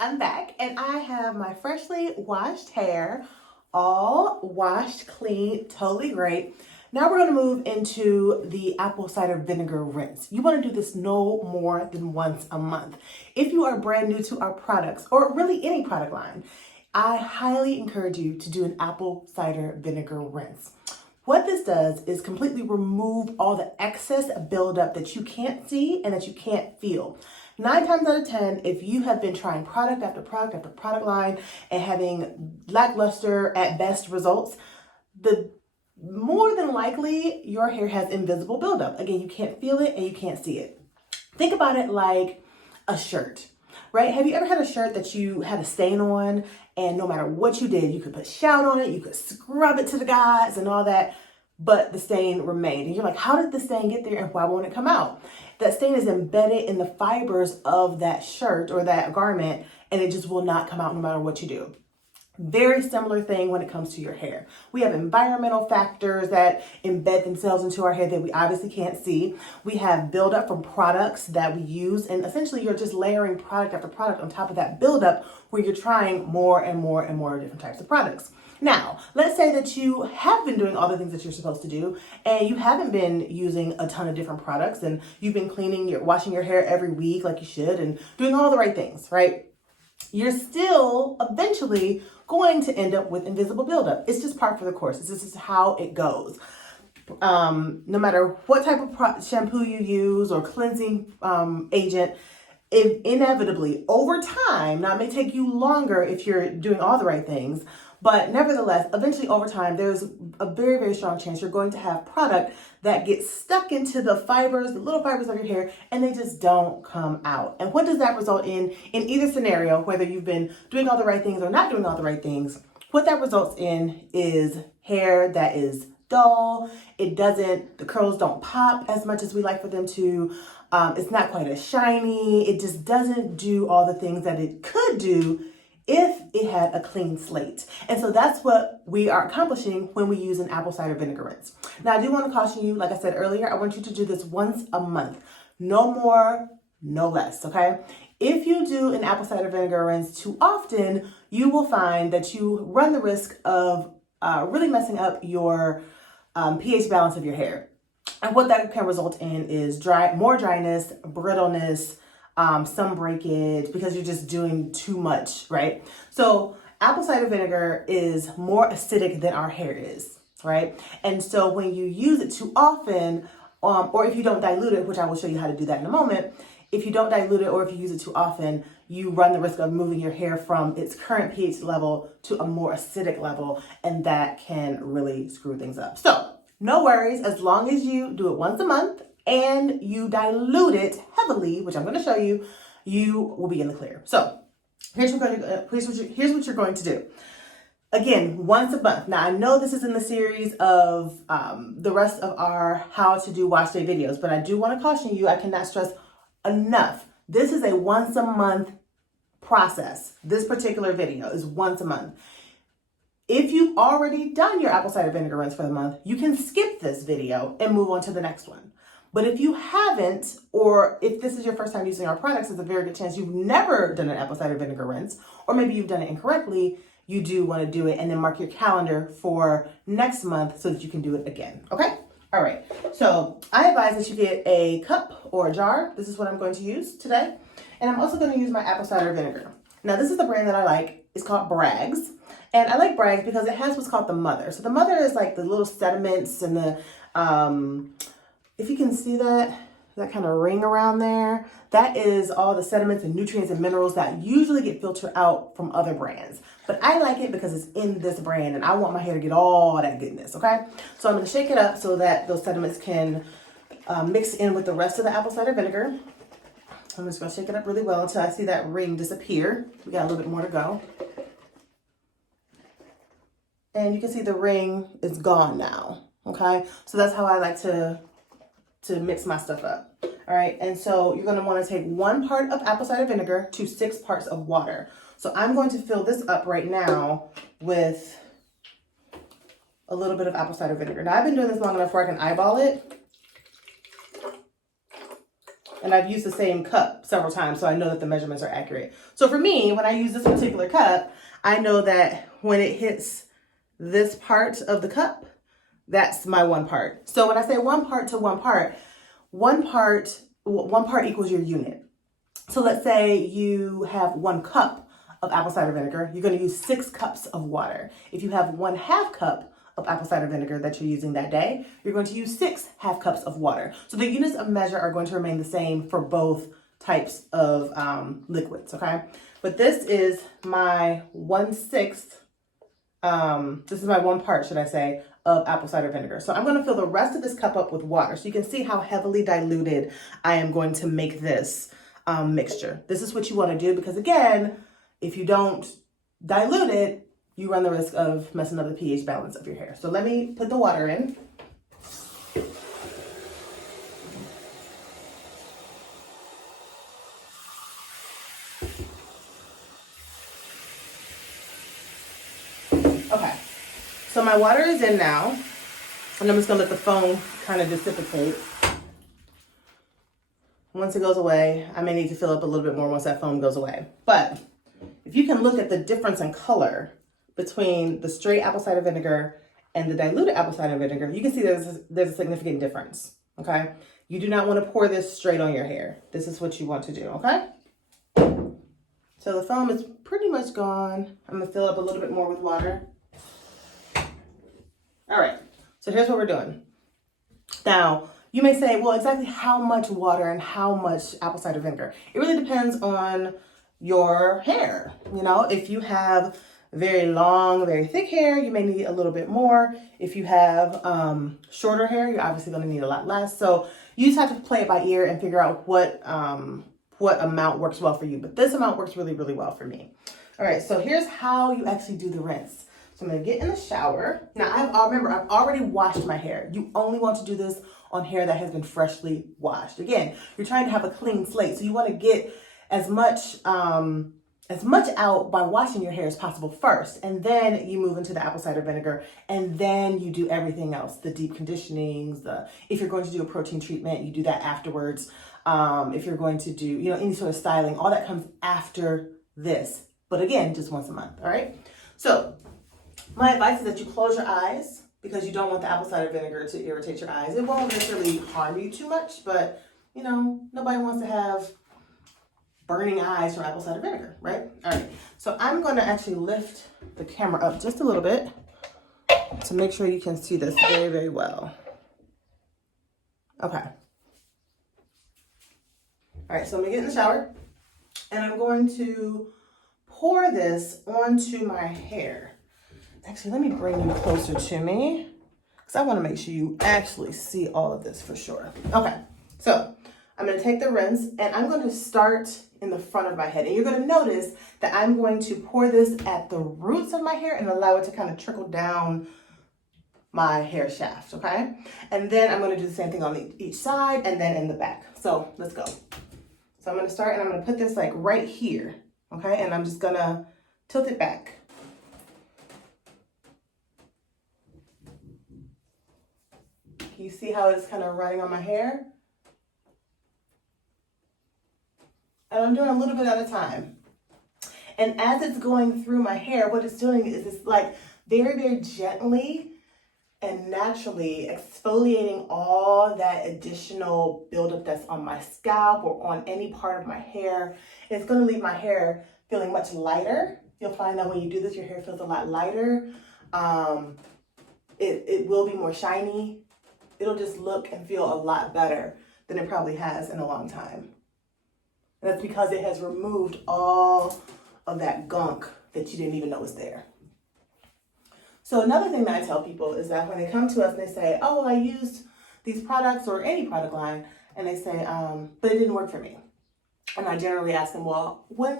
I'm back and I have my freshly washed hair, all washed clean, totally great. Now we're gonna move into the apple cider vinegar rinse. You wanna do this no more than once a month. If you are brand new to our products or really any product line, I highly encourage you to do an apple cider vinegar rinse. What this does is completely remove all the excess buildup that you can't see and that you can't feel. 9 times out of 10, if you have been trying product after product after product line and having lackluster at best results, the more than likely your hair has invisible buildup. Again, you can't feel it and you can't see it. Think about it like a shirt, right? Have you ever had a shirt that you had a stain on and no matter what you did, you could put shout on it, you could scrub it to the gods and all that, but the stain remained. And you're like, how did the stain get there and why won't it come out? That stain is embedded in the fibers of that shirt or that garment and it just will not come out no matter what you do. Very similar thing when it comes to your hair. We have environmental factors that embed themselves into our hair that we obviously can't see. We have buildup from products that we use, and essentially you're just layering product after product on top of that buildup where you're trying more and more and more different types of products. Now, let's say that you have been doing all the things that you're supposed to do and you haven't been using a ton of different products and you've been washing your hair every week like you should and doing all the right things, right? You're still eventually going to end up with invisible buildup. It's just part for the course. This is how it goes. No matter what type of shampoo you use or cleansing agent, inevitably over time, now it may take you longer if you're doing all the right things, but nevertheless, eventually over time, there's a very, very strong chance you're going to have product that gets stuck into the fibers, the little fibers of your hair, and they just don't come out. And what does that result in either scenario, whether you've been doing all the right things or not doing all the right things? What that results in is hair that is dull. The curls don't pop as much as we like for them to. It's not quite as shiny. It just doesn't do all the things that it could do if it had a clean slate. And so that's what we are accomplishing when we use an apple cider vinegar rinse. Now, I do want to caution you, like I said earlier, I want you to do this once a month. No more, no less, okay? If you do an apple cider vinegar rinse too often, you will find that you run the risk of really messing up your pH balance of your hair. And what that can result in is more dryness, brittleness, some breakage because you're just doing too much, right? So apple cider vinegar is more acidic than our hair is, right? And so when you use it too often, or if you don't dilute it, which I will show you how to do that in a moment, if you don't dilute it or if you use it too often, you run the risk of moving your hair from its current pH level to a more acidic level, and that can really screw things up. So no worries, as long as you do it once a month and you dilute it heavily, which I'm going to show you, you will be in the clear. So here's what you're going to do. Again, once a month. Now, I know this is in the series of the rest of our how to do wash day videos, but I do want to caution you, I cannot stress enough. This is a once a month process. This particular video is once a month. If you've already done your apple cider vinegar rinse for the month, you can skip this video and move on to the next one. But if you haven't, or if this is your first time using our products, there's a very good chance you've never done an apple cider vinegar rinse, or maybe you've done it incorrectly, you do want to do it and then mark your calendar for next month so that you can do it again, okay? All right, so I advise that you get a cup or a jar. This is what I'm going to use today. And I'm also going to use my apple cider vinegar. Now, this is the brand that I like. It's called Bragg's. And I like Bragg's because it has what's called the mother. So the mother is like the little sediments and the, if you can see that kind of ring around there, that is all the sediments and nutrients and minerals that usually get filtered out from other brands. But I like it because it's in this brand and I want my hair to get all that goodness, okay? So I'm going to shake it up so that those sediments can mix in with the rest of the apple cider vinegar. I'm just going to shake it up really well until I see that ring disappear. We got a little bit more to go. And you can see the ring is gone now, okay? So that's how I like to mix my stuff up. All right, and so you're gonna wanna take 1 part of apple cider vinegar to 6 parts of water. So I'm going to fill this up right now with a little bit of apple cider vinegar. Now I've been doing this long enough where I can eyeball it. And I've used the same cup several times, so I know that the measurements are accurate. So for me, when I use this particular cup, I know that when it hits this part of the cup, that's my 1 part. So when I say 1 part to 1 part, 1 part equals your unit. So let's say you have 1 cup of apple cider vinegar, you're going to use 6 cups of water. If you have 1/2 cup of apple cider vinegar that you're using that day, you're going to use 6 half cups of water. So the units of measure are going to remain the same for both types of liquids, okay? But this is my 1/6, this is my 1 part, should I say, of apple cider vinegar. So I'm going to fill the rest of this cup up with water. So you can see how heavily diluted I am going to make this mixture. This is what you want to do because, again, if you don't dilute it, you run the risk of messing up the pH balance of your hair. So let me put the water in. Okay, so my water is in now, and I'm just gonna let the foam kind of dissipate. Once it goes away, I may need to fill up a little bit more once that foam goes away. But if you can look at the difference in color between the straight apple cider vinegar and the diluted apple cider vinegar, you can see there's a significant difference, okay? You do not want to pour this straight on your hair. This is what you want to do, okay? So the foam is pretty much gone. I'm gonna fill up a little bit more with water. All right, so here's what we're doing. Now, you may say, well, exactly how much water and how much apple cider vinegar? It really depends on your hair. You know, if you have very long, very thick hair, you may need a little bit more. If you have shorter hair, you're obviously going to need a lot less. So you just have to play it by ear and figure out what amount works well for you. But this amount works really, really well for me. All right, so here's how you actually do the rinse. So I'm going to get in the shower. Now, remember, I've already washed my hair. You only want to do this on hair that has been freshly washed. Again, you're trying to have a clean slate. So you want to get as much out by washing your hair as possible first. And then you move into the apple cider vinegar. And then you do everything else. The deep conditionings, if you're going to do a protein treatment, you do that afterwards. If you're going to do, any sort of styling, all that comes after this. But again, just once a month, all right? So my advice is that you close your eyes because you don't want the apple cider vinegar to irritate your eyes. It won't necessarily harm you too much, but nobody wants to have burning eyes from apple cider vinegar, right? All right, so I'm going to actually lift the camera up just a little bit to make sure you can see this very, very well. Okay. All right, so I'm gonna get in the shower and I'm going to pour this onto my hair. Actually, let me bring you closer to me because I want to make sure you actually see all of this for sure. Okay, so I'm going to take the rinse and I'm going to start in the front of my head. And you're going to notice that I'm going to pour this at the roots of my hair and allow it to kind of trickle down my hair shaft, okay? And then I'm going to do the same thing on each side and then in the back. So let's go. So I'm going to start and I'm going to put this like right here, okay? And I'm just going to tilt it back. Can you see how it's kind of running on my hair? And I'm doing a little bit at a time. And as it's going through my hair, what it's doing is it's like very, very gently and naturally exfoliating all that additional buildup that's on my scalp or on any part of my hair. It's going to leave my hair feeling much lighter. You'll find that when you do this, your hair feels a lot lighter. It will be more shiny. It'll just look and feel a lot better than it probably has in a long time. And that's because it has removed all of that gunk that you didn't even know was there. So another thing that I tell people is that when they come to us and they say, oh, well, I used these products or any product line, and they say, but it didn't work for me. And I generally ask them, well, what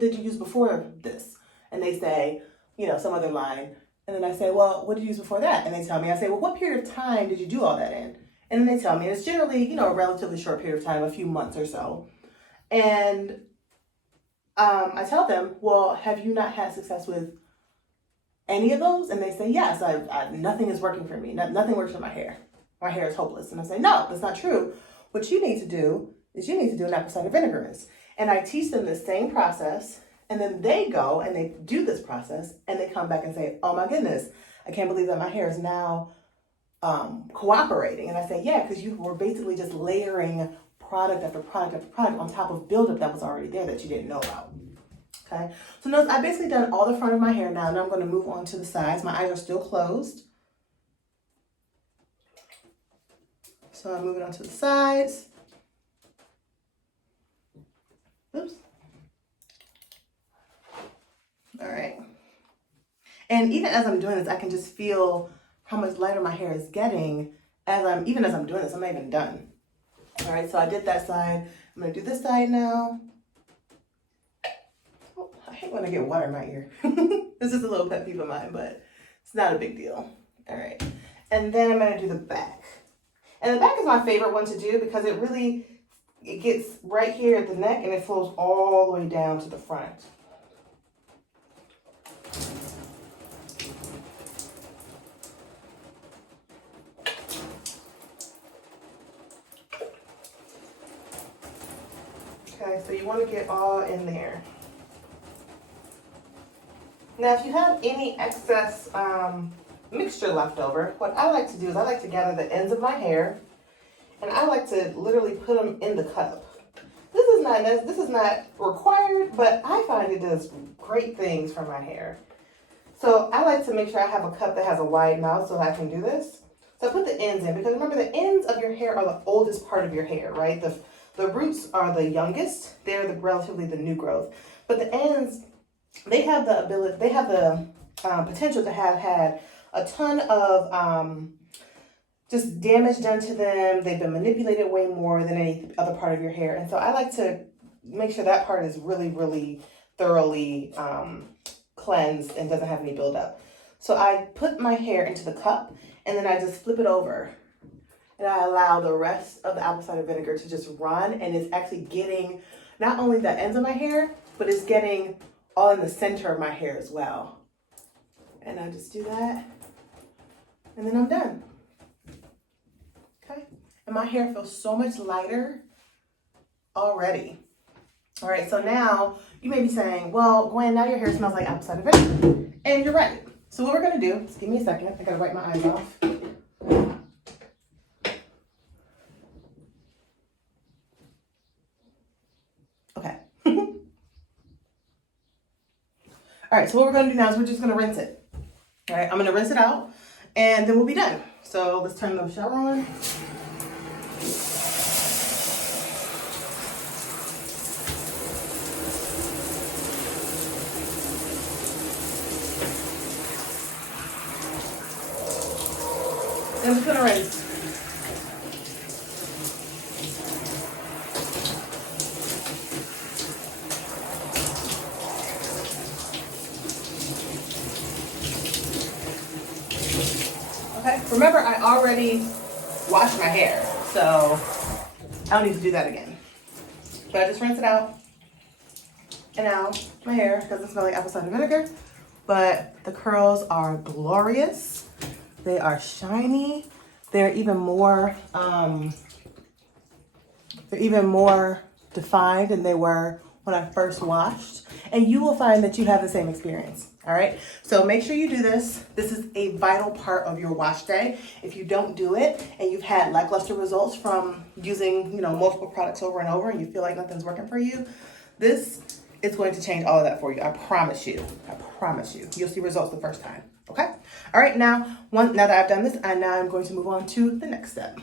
did you use before this? And they say, some other line. And then I say, well, what did you use before that? And they tell me, I say, well, what period of time did you do all that in? And then they tell me, it's generally, a relatively short period of time, a few months or so. And I tell them, well, have you not had success with any of those? And they say, yes, nothing is working for me. Nothing works for my hair. My hair is hopeless. And I say, no, that's not true. what you need to do is you need to do an apple cider vinegar rinse. And I teach them the same process, and then they go and they do this process, and they come back and say, oh my goodness, I can't believe that my hair is now cooperating. And I say, yeah, because you were basically just layering product after product after product on top of buildup that was already there that you didn't know about. Okay, so notice I've basically done all the front of my hair now. Now I'm going to move on to the sides. My eyes are still closed. So I'm moving on to the sides. Oops. All right. And even as I'm doing this, I can just feel how much lighter my hair is getting even as I'm doing this. I'm not even done. All right, so I did that side. I'm gonna do this side now. Oh, I hate when I get water in my ear. This is a little pet peeve of mine, but it's not a big deal. All right, and then I'm gonna do the back. And the back is my favorite one to do because it gets right here at the neck and it flows all the way down to the front. Okay, so you want to get all in there. Now, if you have any excess mixture left over, what I like to do is I like to gather the ends of my hair and I like to literally put them in the cup. This is not required, but I find it does great things for my hair. So I like to make sure I have a cup that has a wide mouth so I can do this. So I put the ends in because remember the ends of your hair are the oldest part of your hair, right? The roots are the youngest. They're relatively the new growth. But the ends, they have the potential to have had a ton of just damage done to them. They've been manipulated way more than any other part of your hair. And so I like to make sure that part is really, really thoroughly cleansed and doesn't have any buildup. So I put my hair into the cup and then I just flip it over. And I allow the rest of the apple cider vinegar to just run, and it's actually getting not only the ends of my hair, but it's getting all in the center of my hair as well. And I just do that, and then I'm done. Okay, and my hair feels so much lighter already. All right, so now you may be saying, well, Gwen, now your hair smells like apple cider vinegar. And you're right. So what we're gonna do, just give me a second, I gotta wipe my eyes off. Okay. All right, so what we're gonna do now is we're just gonna rinse it. All right, I'm gonna rinse it out and then we'll be done. So let's turn the shower on. And I'm just gonna rinse. Okay, remember I already washed my hair, so I don't need to do that again. But I just rinse it out. And now my hair doesn't smell like apple cider vinegar, but the curls are glorious. They are shiny. They're even more defined than they were when I first washed. And you will find that you have the same experience. All right, so make sure you do this. This is a vital part of your wash day. If you don't do it and you've had lackluster results from using, multiple products over and over and you feel like nothing's working for you, this is going to change all of that for you. I promise you. I promise you. You'll see results the first time. Okay? All right, now that I've done this, now I'm going to move on to the next step.